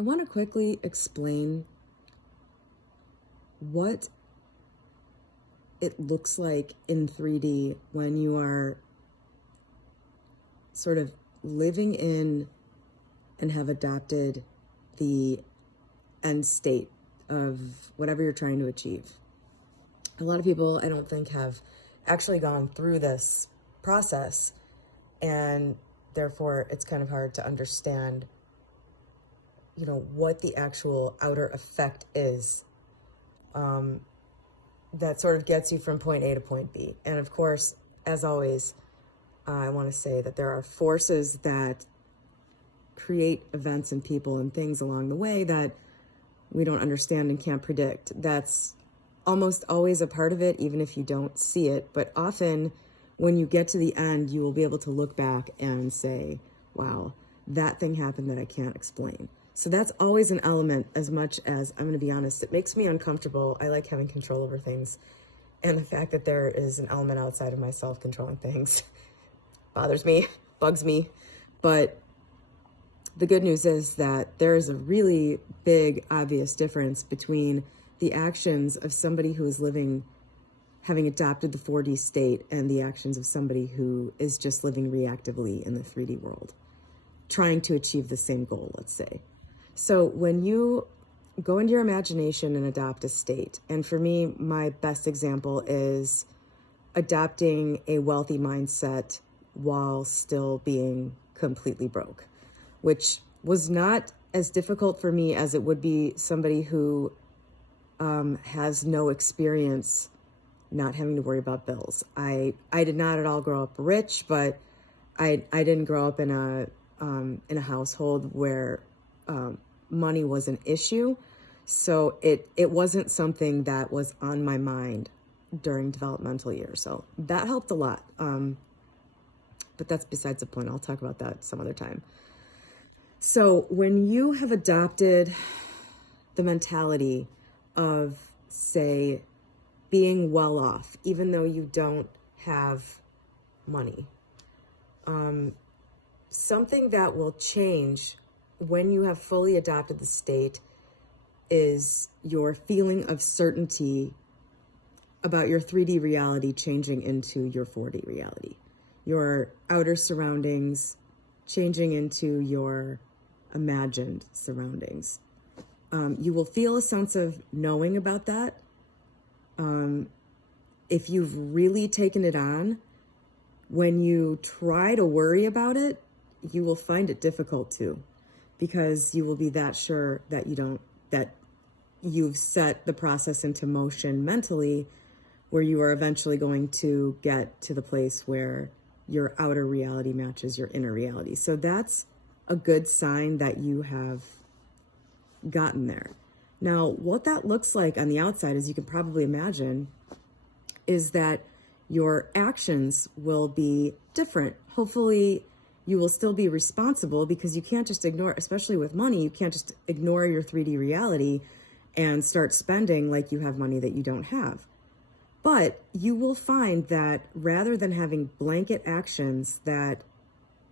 I want to quickly explain what it looks like in 3D when you are sort of living in and have adopted the end state of whatever you're trying to achieve. A lot of people, I don't think, have actually gone through this process, and therefore it's kind of hard to understand, what the actual outer effect is that sort of gets you from point A to point B. And of course, as always, I want to say that there are forces that create events and people and things along the way that we don't understand and can't predict. That's almost always a part of it, even if you don't see it. But often when you get to the end, you will be able to look back and say, wow, that thing happened that I can't explain. So that's always an element. As much as, I'm going to be honest, it makes me uncomfortable. I like having control over things. And the fact that there is an element outside of myself controlling things bothers me, bugs me. But the good news is that there is a really big, obvious difference between the actions of somebody who is living, having adopted the 4D state, and the actions of somebody who is just living reactively in the 3D world, trying to achieve the same goal, let's say. So when you go into your imagination and adopt a state, and for me, my best example is adopting a wealthy mindset while still being completely broke, which was not as difficult for me as it would be somebody who has no experience not having to worry about bills. I did not at all grow up rich, but I didn't grow up in a household where money was an issue. So it wasn't something that was on my mind during developmental years. So that helped a lot. But that's besides the point. I'll talk about that some other time. So when you have adopted the mentality of, say, being well off, even though you don't have money, something that will change when you have fully adopted the state is your feeling of certainty about your 3D reality changing into your 4D reality. Your outer surroundings changing into your imagined surroundings. You will feel a sense of knowing about that. If you've really taken it on, when you try to worry about it, you will find it difficult to, because you will be that sure that that you've set the process into motion mentally, where you are eventually going to get to the place where your outer reality matches your inner reality. So that's a good sign that you have gotten there. Now, what that looks like on the outside, as you can probably imagine, is that your actions will be different. Hopefully, you will still be responsible, because you can't just ignore, especially with money, you can't just ignore your 3D reality and start spending like you have money that you don't have. But you will find that rather than having blanket actions that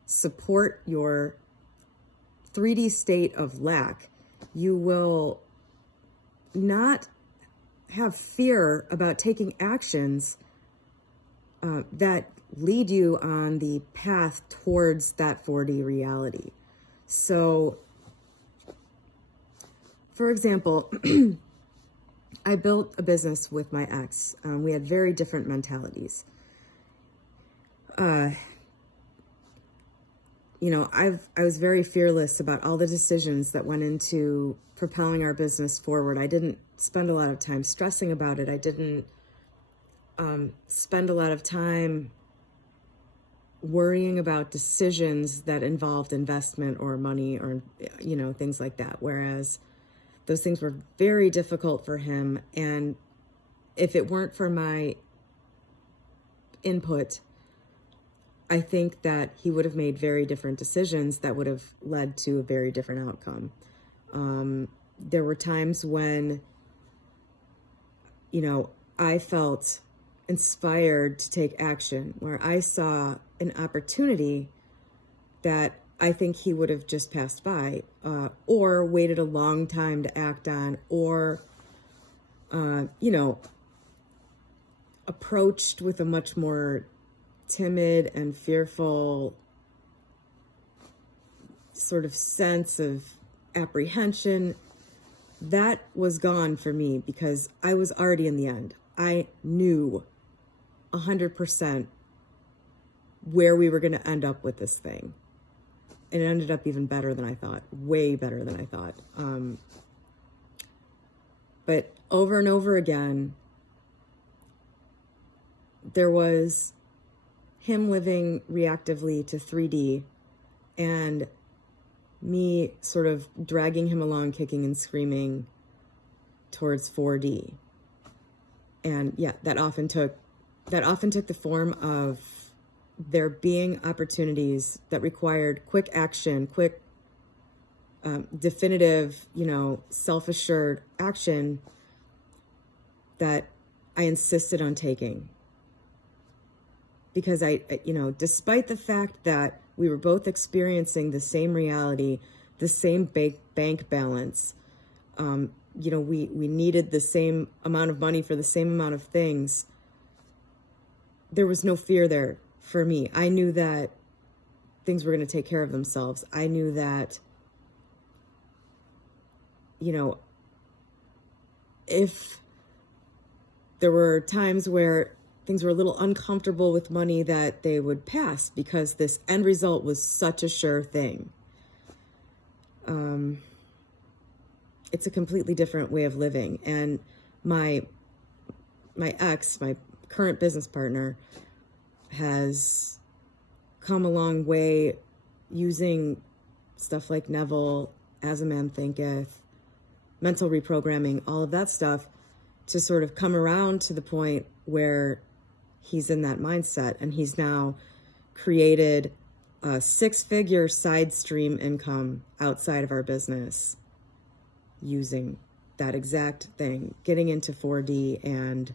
support your 3D state of lack, you will not have fear about taking actions that lead you on the path towards that 4D reality. So, for example, I built a business with my ex. We had very different mentalities. I was very fearless about all the decisions that went into propelling our business forward. I didn't spend a lot of time stressing about it. I didn't spend a lot of time worrying about decisions that involved investment or money or, things like that. Whereas those things were very difficult for him. And if it weren't for my input, I think that he would have made very different decisions that would have led to a very different outcome. There were times when, I felt inspired to take action, where I saw an opportunity that I think he would have just passed by, or waited a long time to act on, or, approached with a much more timid and fearful sort of sense of apprehension. That was gone for me because I was already in the end. I knew 100% where we were going to end up with this thing. And it ended up even better than I thought, way better than I thought. But over and over again, there was him living reactively to 3D and me sort of dragging him along, kicking and screaming towards 4D. And yeah, that often took the form of there being opportunities that required quick action, quick, definitive, self-assured action that I insisted on taking. Because despite the fact that we were both experiencing the same reality, the same bank balance, we needed the same amount of money for the same amount of things, there was no fear there for me. I knew that things were going to take care of themselves. I knew that, if there were times where things were a little uncomfortable with money, that they would pass because this end result was such a sure thing. It's a completely different way of living. And my current business partner, has come a long way using stuff like Neville, As a Man Thinketh, mental reprogramming, all of that stuff to sort of come around to the point where he's in that mindset, and he's now created a 6-figure side stream income outside of our business using that exact thing, getting into 4D and,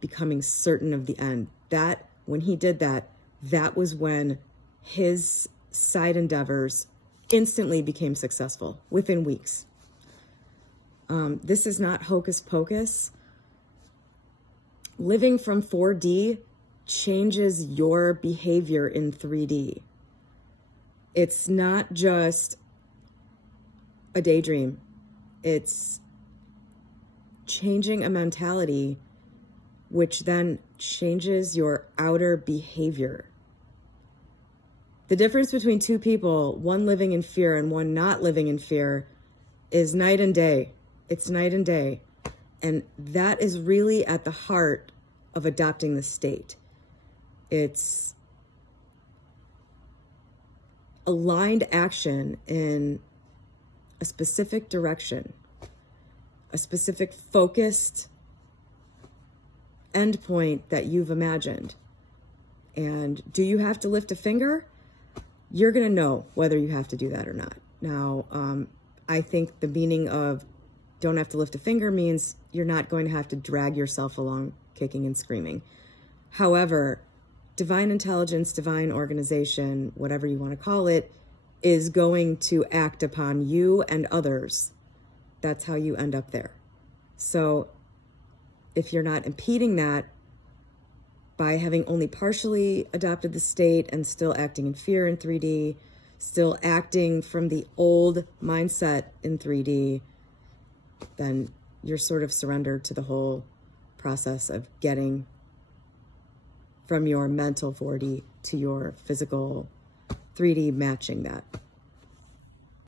becoming certain of the end. That, when he did that, that was when his side endeavors instantly became successful within weeks. This is not hocus pocus. Living from 4D changes your behavior in 3D. It's not just a daydream. It's changing a mentality, which then changes your outer behavior. The difference between two people, one living in fear and one not living in fear, is night and day. It's night and day. And that is really at the heart of adopting the state. It's aligned action in a specific direction, a specific focused endpoint that you've imagined. And do you have to lift a finger? You're going to know whether you have to do that or not. Now, I think the meaning of don't have to lift a finger means you're not going to have to drag yourself along kicking and screaming. However, divine intelligence, divine organization, whatever you want to call it, is going to act upon you and others. That's how you end up there. So if you're not impeding that by having only partially adopted the state and still acting in fear in 3D, still acting from the old mindset in 3D, then you're sort of surrendered to the whole process of getting from your mental 4D to your physical 3D, matching that.